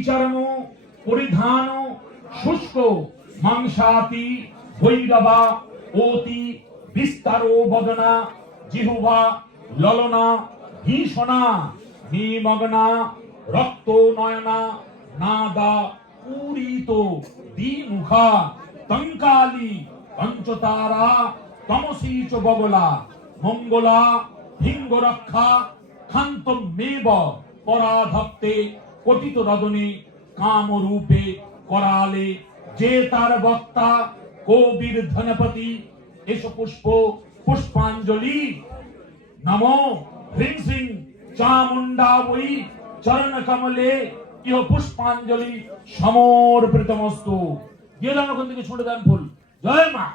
বিচরণ পরিধান, শুষ্ক, মাংসাতি, ভৈরবা অতি বিস্তারো বদনা, জিহুবা, ললনা, ভীষণা, নিমগ্না, রক্ত নয়না, নাদা, পূরিত, দ্বিমুখা, তঙ্কালি, পঞ্চতারা, তমসী চ বগলা, মঙ্গলা ভিঙ্গ রক্ষা ক্ষান্ত মেব পরাধত্তে পতিত রদনে কামরূপে করালে যে তার বক্তা কবির ধনপতি, এস পুষ্প, পুষ্পাঞ্জলি। নমো, হ্রিং সিং চামুন্ডা বই চরণ কমলে, ইহ পুষ্পাঞ্জলি সমর্পিতমস্তু। দিয়ে দেন ওখান থেকে ছুটে দেন ফুল। জয় মা।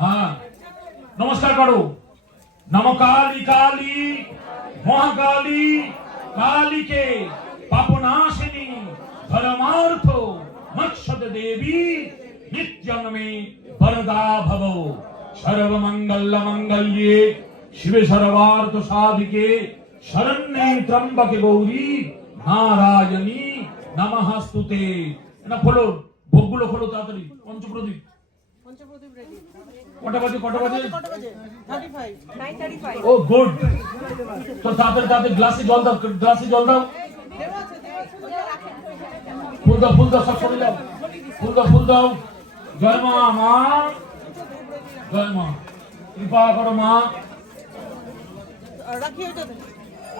হ্যাঁ নমস্কার করো। নম কালী কালী। মহাকালী কালীকে পাপনাশিনী ধর্মার্থ মৎসদ দেবী নিত্যঙ্গমে বরদা ভব। সর্বমঙ্গল মঙ্গল্যে শিবে সর্বার্থ সাধিকে শরণ্যে ত্রম্বকে গৌরী নারায়ণী নমঃস্তুতে না, খোলো, ভোগগুলো খোলো তাড়াতাড়ি, পঞ্চপ্রদীপ। পঞ্চপ্রদীপ রেডি কটা বাজে কটা বাজে? কত বাজে thirty five nine thirty five oh good তো তাদের তাদের গ্লাসে জল দাও গ্লাসে জল দাও। ফুল দাও ফুল দাও সব সরে যাও ফুল দাও ফুল দাও। জয় মা মা। জয় মা। কৃপা করো মা। রাখি ওইটা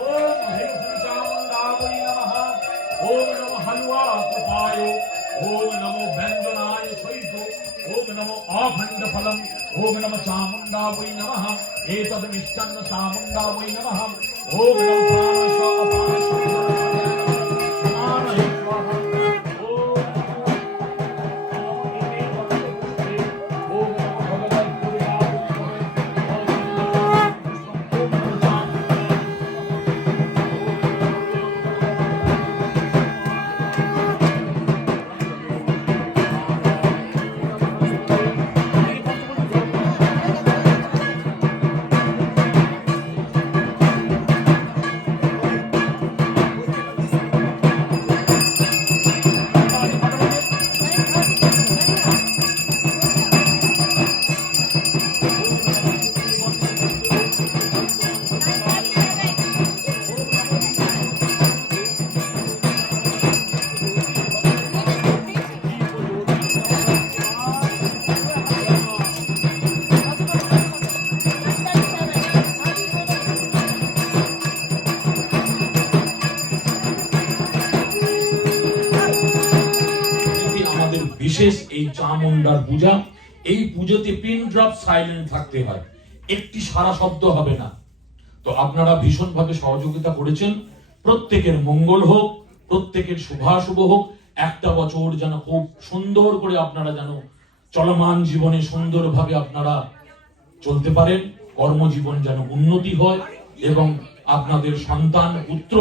ওম হ্রিং চামুণ্ডাবৈ নমঃ। ওম নমো হলুয়া কৃপায়। ওম নমো ব্যঞ্জনায় সৈত ওম নমো অখণ্ড ফলম ওম নমো চামুণ্ডাবৈ নমঃ এতদ মিষ্টান্ন চামুণ্ডাবৈ নমঃ ওম নমো প্রাণস্বাপায় বিশেষ এই চামুন্ডার পূজা। এই পুজোতে পিন ড্রপ সাইলেন্ট থাকতে হয়। একটি সারা শব্দ হবে না। তো আপনারা ভীষণভাবে সহযোগিতা করেছেন। প্রত্যেকের মঙ্গল হোক, প্রত্যেকের শুভাশুভ হোক, একটা বছর যেন খুব সুন্দর করে আপনারা যেন চলমান জীবনে সুন্দরভাবে আপনারা চলতে পারেন, কর্মজীবন যেন উন্নতি হয় এবং আপনাদের সন্তান, পুত্র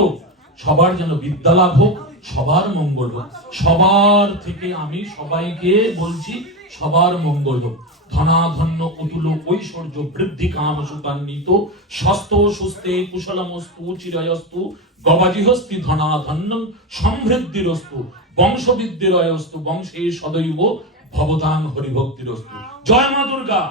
সবার যেন বিদ্যালাভ হোক। সবার মঙ্গল হোক। সবার থেকে আমি সবাইকে বলছি, সবার মঙ্গল হোক। ধনাধন্য অতুল ঐশ্বর্য বৃদ্ধি কাম সুতান্বিত স্বস্থ সুস্থে কুশলমস্তু, চিরয়স্তু গবাজিহস্তি ধনাধন্য, সমৃদ্ধিরস্তু বংশবিদ্যেরয়স্তু বংশে সদৈব, ভবতাং হরিভক্তিরস্তু। জয় মা দুর্গা!